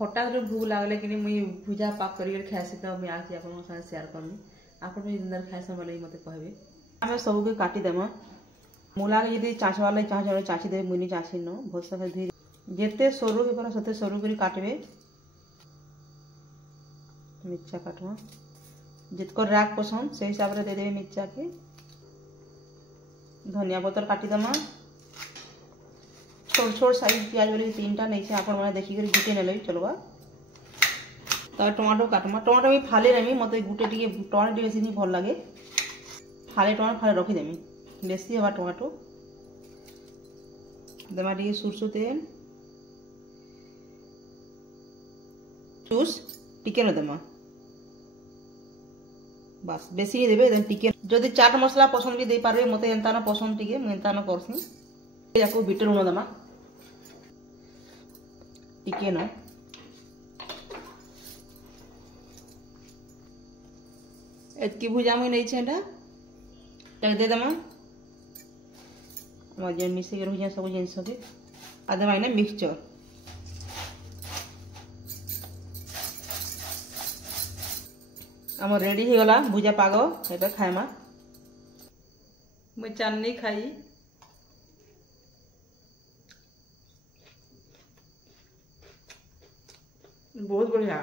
हठात भूख लगले कि मुझे भुजा पाक कर खासी तो मुझे आज आप शेयर करमी आप दिन खाएस बोले मत कहे आम सबके काटिदेम मूला के जब चाँचवा लगे चाँच चाँची देवे मुझे चाँची न भलसे धुई जिते सरू हो पार से सरू कर काटबे मिर्चा काटवा जितक राग पसंद से हिसाब से देदेवे मिर्चा के धनिया पतर काटिदेमा छोट छोट साइज प्याज बोले 3टा नहीं आप देखिक गुटे ने भी चलवा तो टमाटो काटमा टमाटो भी फाले रही मत गुटे टमाटो बेसी नहीं भल लगे फाले टमाटो फाले रखीदेमी बेसी हवा टमाटो देमा टे सुरसु तेल चूस टिके न देमा बस बेसी नहीं देवे टिके जदि चाट मसला पसंद भी दे पारे मत एंता न पसंद टिके एंता न करसी याको बिट लुण देमा टिके न एतकी भुजा मुई नहीं छेटा दे देमा जे मिसेक रही सब जिन के आदेमा इना मिक्सचर आम रेडी हो गला भुजा पाग एटा खाएमा मुई चाटनी खाई बहुत बढ़िया।